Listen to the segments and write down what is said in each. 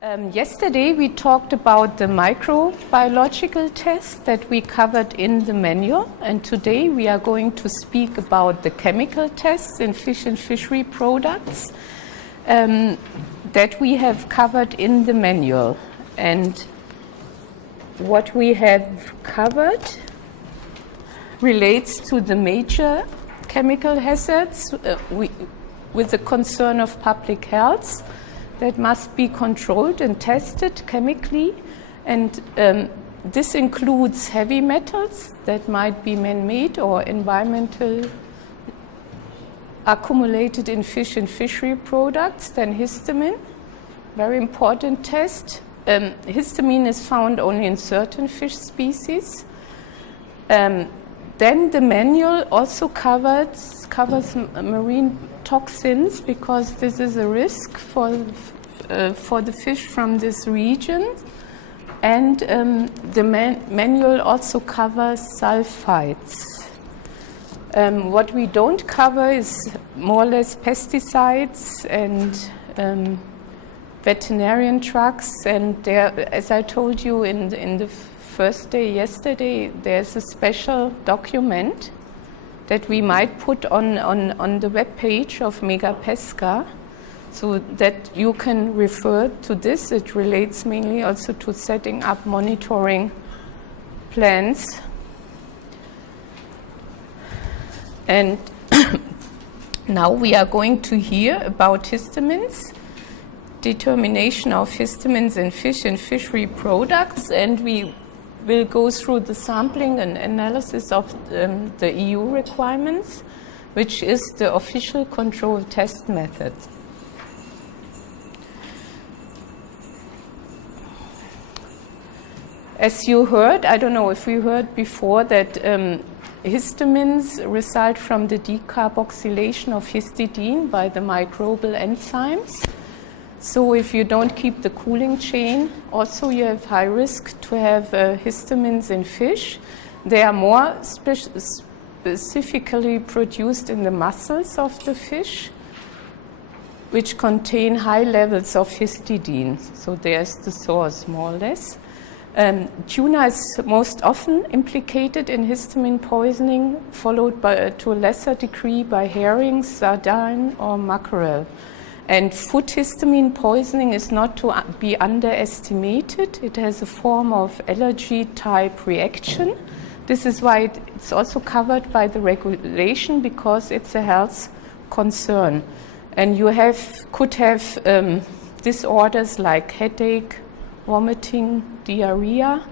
Yesterday we talked about the microbiological tests that we covered in the manual, and today we are going to speak about the chemical tests in fish and fishery products that we have covered in the manual. And what we have covered relates to the major chemical hazards with the concern of public health that must be controlled and tested chemically, and this includes heavy metals that might be man-made or environmental accumulated in fish and fishery products. Then histamine, very important test. Histamine is found only in certain fish species. Then the manual also covers marine toxins, because this is a risk for the fish from this region. And the manual also covers sulfites. What we don't cover is more or less pesticides and veterinarian drugs. And there, as I told you in the first day yesterday, there's a special document that we might put on the web page of Megapesca, so that you can refer to this. It relates mainly also to setting up monitoring plans. And now we are going to hear about histamines, determination of histamines in fish and fishery products, and we will go through the sampling and analysis of the EU requirements, which is the official control test method. As you heard, I don't know if we heard before, that histamines result from the decarboxylation of histidine by the microbial enzymes. So if you don't keep the cooling chain, also you have high risk to have histamines in fish. They are more specifically produced in the muscles of the fish, which contain high levels of histidine. So there's the source, more or less. Tuna is most often implicated in histamine poisoning, followed by, to a lesser degree, by herrings, sardine, or mackerel. And food histamine poisoning is not to be underestimated. It has a form of allergy-type reaction. This is why it's also covered by the regulation, because it's a health concern. And you could have disorders like headache, vomiting, diarrhea,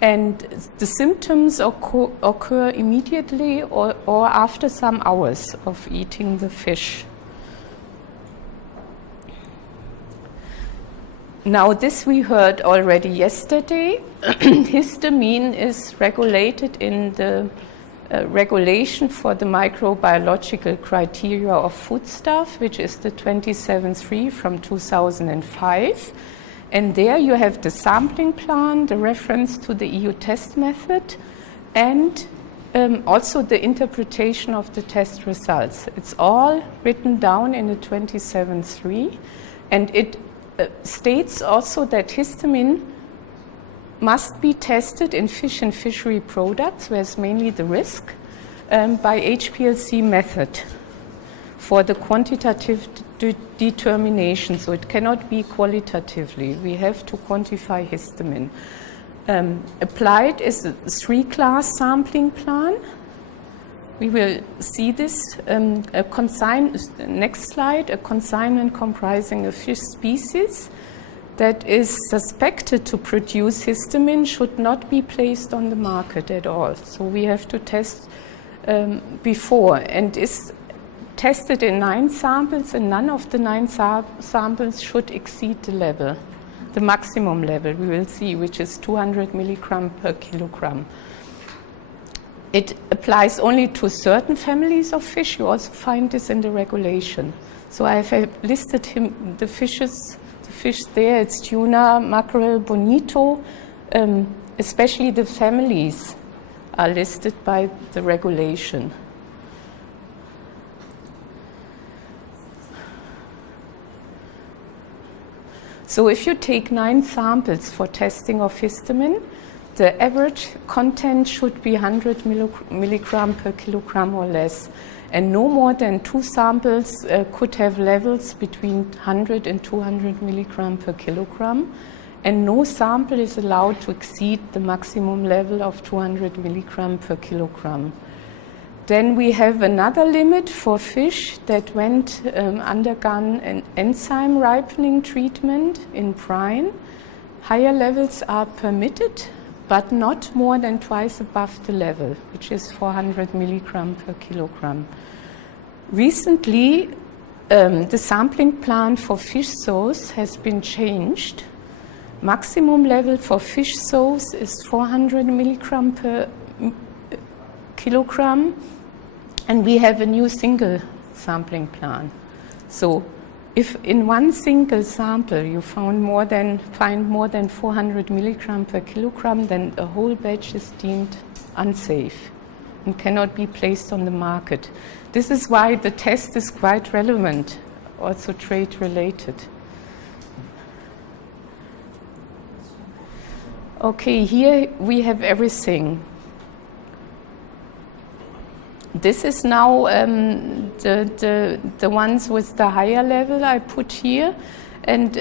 and the symptoms occur immediately or after some hours of eating the fish. Now, this we heard already yesterday. Histamine is regulated in the regulation for the microbiological criteria of foodstuff, which is the 27.3 from 2005. And there you have the sampling plan, the reference to the EU test method, and also the interpretation of the test results. It's all written down in the 27.3, and it states also that histamine must be tested in fish and fishery products, where it's mainly the risk, by HPLC method for the quantitative determination. So it cannot be qualitatively. We have to quantify histamine. Applied is a 3-class sampling plan. We will see this. Next slide, a consignment comprising a fish species that is suspected to produce histamine should not be placed on the market at all. So we have to test before, and is tested in 9 samples, and none of the 9 samples should exceed the level, the maximum level we will see, which is 200 milligram per kilogram. It applies only to certain families of fish. You also find this in the regulation. So I have listed the fish there. It's tuna, mackerel, bonito. Especially the families are listed by the regulation. So if you take 9 samples for testing of histamine, the average content should be 100 milligram per kilogram or less. And no more than 2 samples could have levels between 100 and 200 milligram per kilogram. And no sample is allowed to exceed the maximum level of 200 milligram per kilogram. Then we have another limit for fish that went undergone an enzyme ripening treatment in brine. Higher levels are permitted, but not more than twice above the level, which is 400 milligram per kilogram. Recently, the sampling plan for fish sows has been changed. Maximum level for fish sows is 400 milligram per kilogram, and we have a new single sampling plan. So if in one single sample you find more than 400 milligram per kilogram, then the whole batch is deemed unsafe and cannot be placed on the market. This is why the test is quite relevant, also trade related. Okay, here we have everything. This is now the ones with the higher level I put here. And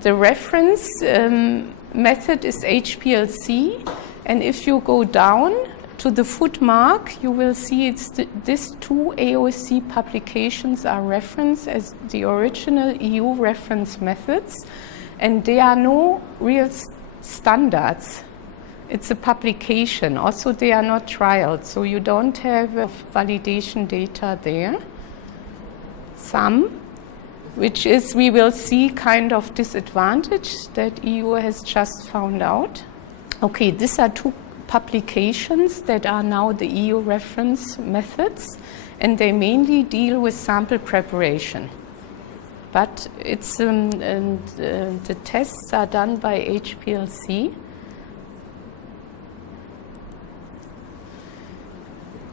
the reference method is HPLC. And if you go down to the foot mark, you will see these 2 AOC publications are referenced as the original EU reference methods. And there are no real standards. It's a publication. Also, they are not trialed, so you don't have validation data there. Some, which is, we will see, kind of disadvantage that EU has just found out. Okay, these are 2 publications that are now the EU reference methods, and they mainly deal with sample preparation. But it's the tests are done by HPLC.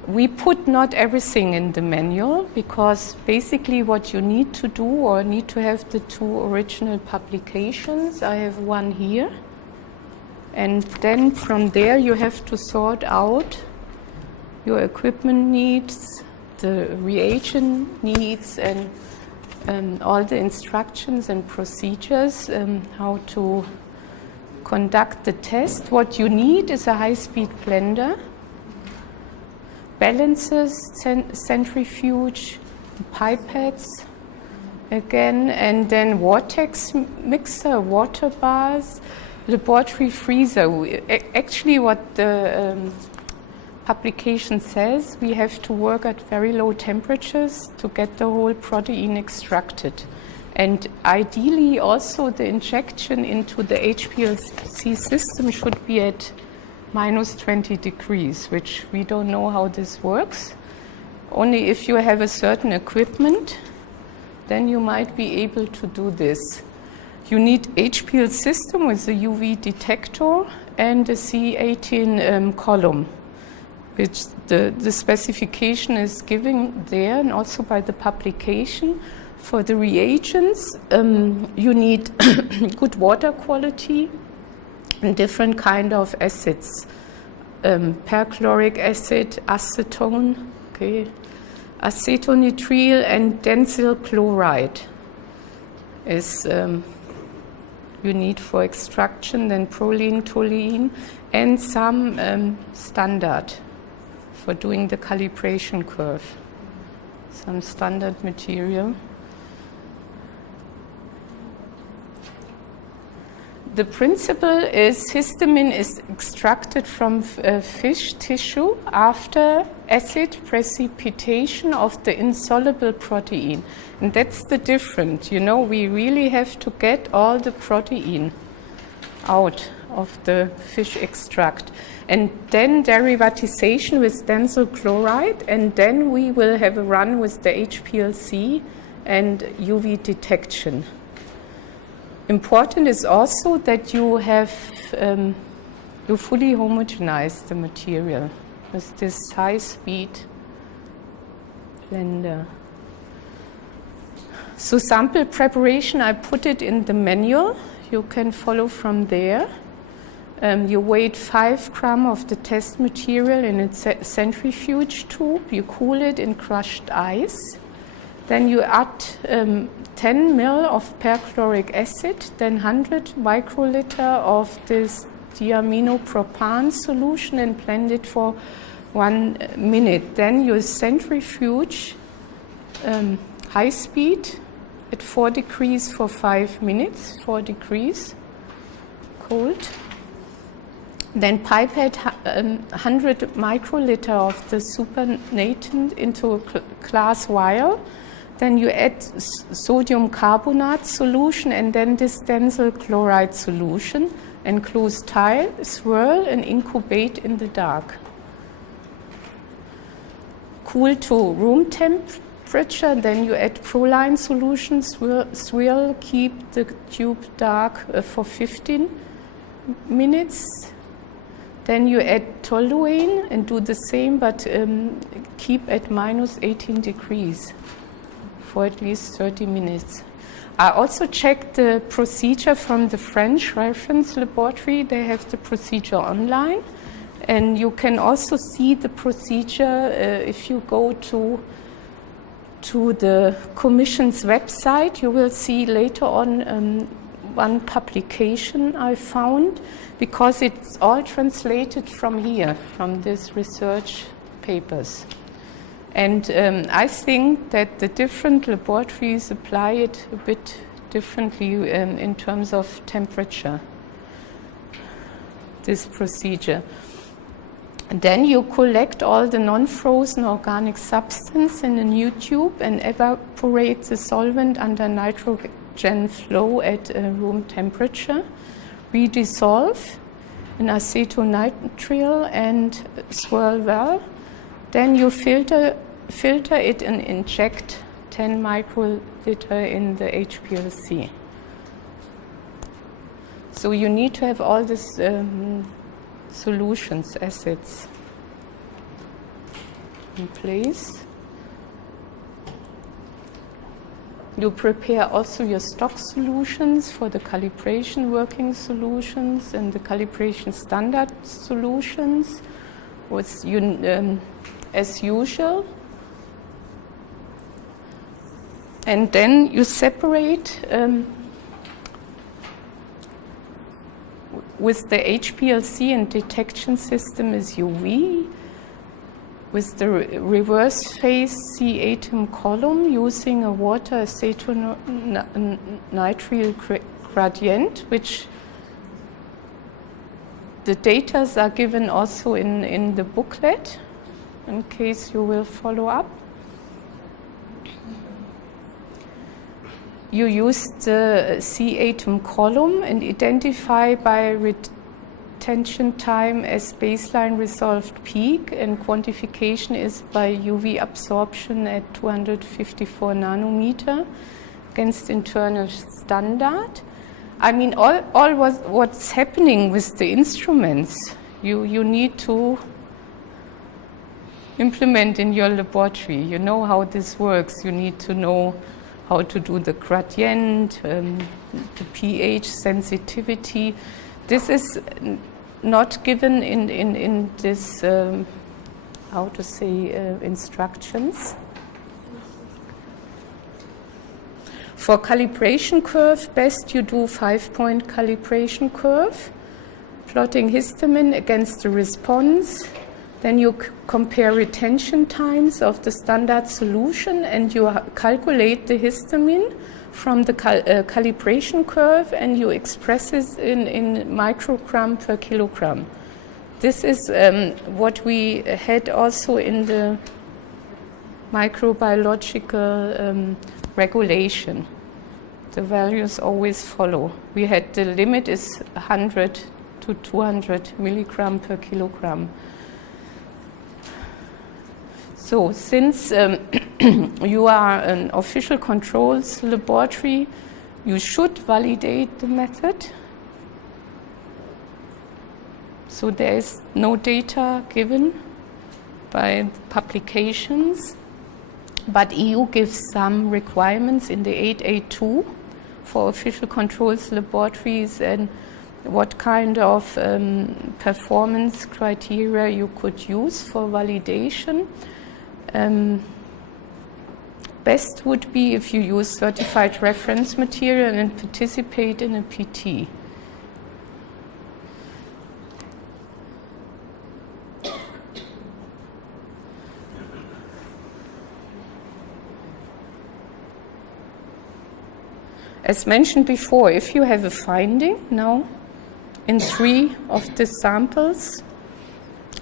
We put not everything in the manual because basically what you need to do or need to have the 2 original publications. I have one here. And then from there you have to sort out your equipment needs, the reagent needs, and all the instructions and procedures, how to conduct the test. What you need is a high-speed blender, balancers, centrifuge, pipettes again, and then vortex mixer, water bars, laboratory freezer. Actually, what the publication says, we have to work at very low temperatures to get the whole protein extracted. And ideally, also the injection into the HPLC system should be at minus 20 degrees, which we don't know how this works. Only if you have a certain equipment, then you might be able to do this. You need HPL system with a UV detector and a C18 column, which the specification is given there and also by the publication. For the reagents, you need good water quality and different kind of acids, perchloric acid, acetone, okay, acetonitrile, and densyl chloride is you need for extraction, then proline, toluene, and some standard for doing the calibration curve, some standard material. The principle is histamine is extracted from fish tissue after acid precipitation of the insoluble protein. And that's the difference. You know, we really have to get all the protein out of the fish extract. And then derivatization with densyl chloride, and then we will have a run with the HPLC and UV detection. Important is also that you have you fully homogenize the material with this high-speed blender. So sample preparation, I put it in the manual. You can follow from there. You weigh 5 grams of the test material in a centrifuge tube. You cool it in crushed ice. Then you add 10 ml of perchloric acid, then 100 microliter of this diaminopropane solution and blend it for 1 minute. Then you centrifuge high speed at 4 degrees for 5 minutes, 4 degrees cold. Then pipette 100 microliter of the supernatant into a glass vial. Then you add sodium carbonate solution and then this densyl chloride solution. Enclose tile, swirl and incubate in the dark. Cool to room temperature, then you add proline solution, swirl, keep the tube dark for 15 minutes. Then you add toluene and do the same, but keep at minus 18 degrees for at least 30 minutes. I also checked the procedure from the French reference laboratory. They have the procedure online. And you can also see the procedure if you go to the Commission's website. You will see later on one publication I found, because it's all translated from here, from these research papers. And I think that the different laboratories apply it a bit differently in terms of temperature, this procedure. And then you collect all the non-frozen organic substance in a new tube and evaporate the solvent under nitrogen flow at room temperature. Redissolve in acetonitrile and swirl well. Then you filter it and inject 10 microliter in the HPLC. So you need to have all these solutions, acids in place. You prepare also your stock solutions for the calibration working solutions and the calibration standard solutions, as usual. And then you separate with the HPLC and detection system is UV. With the reverse phase C-atom column using a water acetonitrile gradient, which the data are given also in the booklet, in case you will follow up. You use the C-atom column and identify by retention time as baseline resolved peak, and quantification is by UV absorption at 254 nanometer against internal standard. I mean, all what's happening with the instruments, you need to implement in your laboratory. You know how this works. You need to know how to do the gradient, the pH sensitivity. This is not given in this, how to say, instructions. For calibration curve, best you do 5-point calibration curve, plotting histamine against the response. Then you compare retention times of the standard solution and you calculate the histamine from the calibration curve and you express it in microgram per kilogram. This is what we had also in the microbiological regulation. The values always follow. We had the limit is 100 to 200 milligram per kilogram. So since you are an official controls laboratory, you should validate the method. So there is no data given by publications, but EU gives some requirements in the 882 for official controls laboratories and what kind of performance criteria you could use for validation. Best would be if you use certified reference material and participate in a PT. As mentioned before, if you have a finding now in 3 of the samples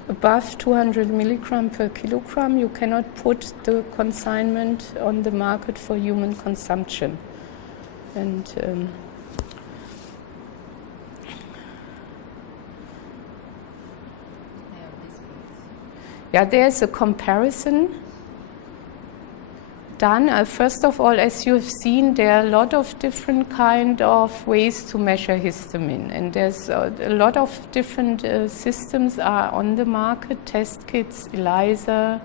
above 200 milligram per kilogram, you cannot put the consignment on the market for human consumption. And yeah, there's a comparison done. First of all, as you have seen, there are a lot of different kind of ways to measure histamine, and there's a lot of different systems are on the market: test kits, ELISA,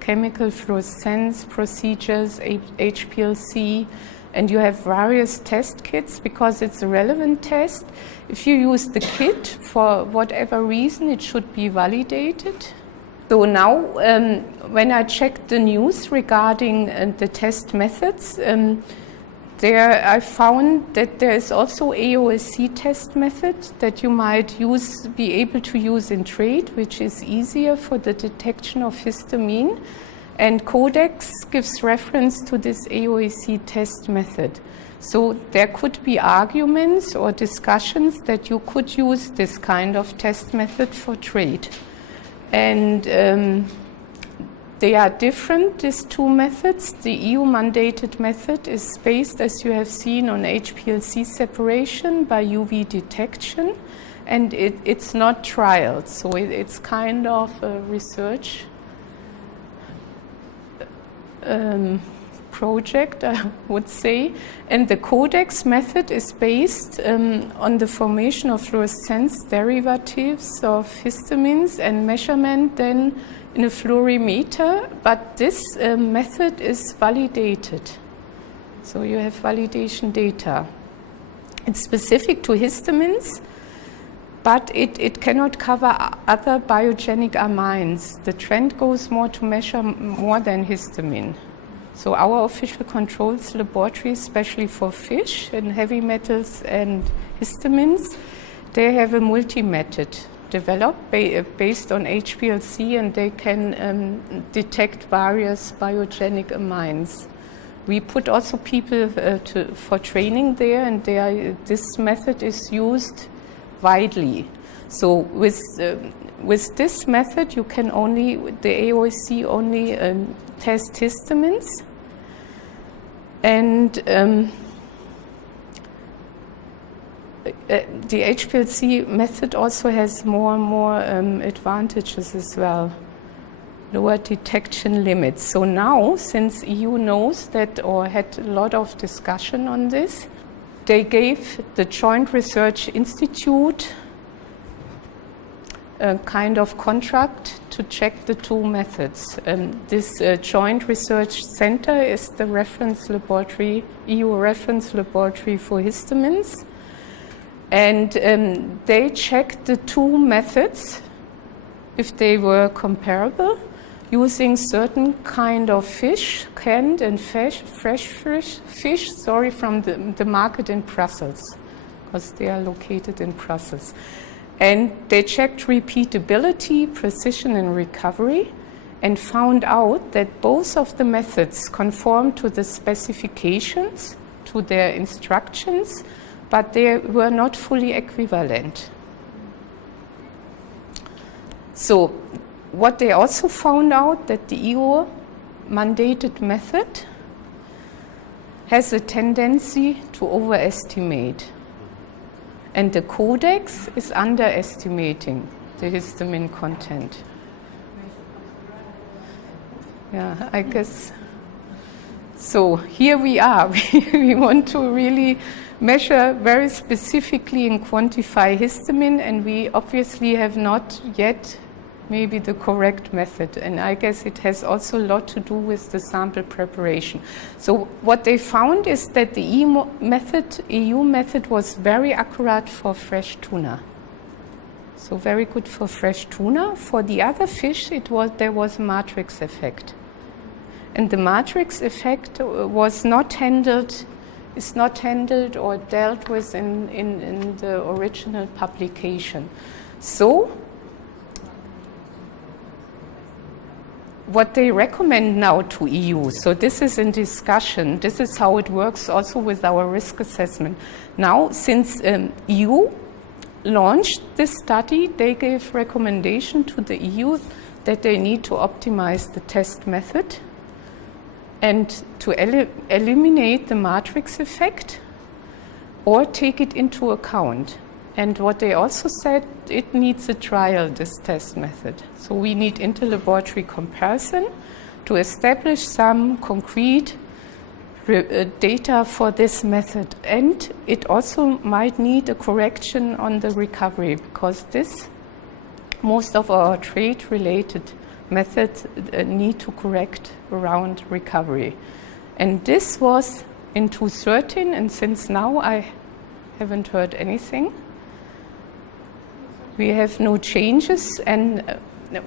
chemical fluorescence procedures, HPLC, and you have various test kits because it's a relevant test. If you use the kit for whatever reason, it should be validated. So now, when I checked the news regarding the test methods, there I found that there is also AOSC test method that you might be able to use in trade, which is easier for the detection of histamine. And Codex gives reference to this AOSC test method. So there could be arguments or discussions that you could use this kind of test method for trade. And they are different, these 2 methods. The EU mandated method is based, as you have seen, on HPLC separation by UV detection, and it's not trialed, so it's kind of a research project, I would say. And the Codex method is based on the formation of fluorescence derivatives of histamines and measurement then in a fluorimeter, but this method is validated. So you have validation data. It's specific to histamines, but it cannot cover other biogenic amines. The trend goes more to measure more than histamine. So our official controls laboratory, especially for fish and heavy metals and histamines, they have a multi-method developed based on HPLC, and they can detect various biogenic amines. We put also people for training there, and this method is used widely. So with this method, you can the AOSC only test histamines. And the HPLC method also has more and more advantages as well. Lower detection limits. So now, since EU knows that or had a lot of discussion on this, they gave the Joint Research Institute a kind of contract to check the 2 methods. This Joint Research Center is the reference laboratory, EU reference laboratory for histamines. And they checked the 2 methods, if they were comparable, using certain kind of fish, canned and fresh fish, from the market in Brussels, because they are located in Brussels. And they checked repeatability, precision, and recovery, and found out that both of the methods conform to the specifications, to their instructions, but they were not fully equivalent. So what they also found out that the EU mandated method has a tendency to overestimate. And the Codex is underestimating the histamine content. Yeah, I guess. So here we are. We want to really measure very specifically and quantify histamine, and we obviously have not yet maybe the correct method. And I guess it has also a lot to do with the sample preparation. So what they found is that the EU method was very accurate for fresh tuna. So very good for fresh tuna. For the other fish, there was a matrix effect. And the matrix effect is not handled or dealt with in the original publication. So what they recommend now to EU, so this is in discussion, this is how it works also with our risk assessment. Now, since EU launched this study, they gave recommendation to the EU that they need to optimize the test method and to eliminate the matrix effect or take it into account. And what they also said, it needs a trial, this test method. So we need interlaboratory comparison to establish some concrete data for this method. And it also might need a correction on the recovery, because most of our trade-related methods need to correct around recovery. And this was in 2013, and since now I haven't heard anything. We have no changes, and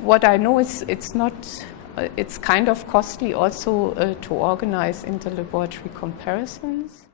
what I know is it's kind of costly also to organize interlaboratory comparisons.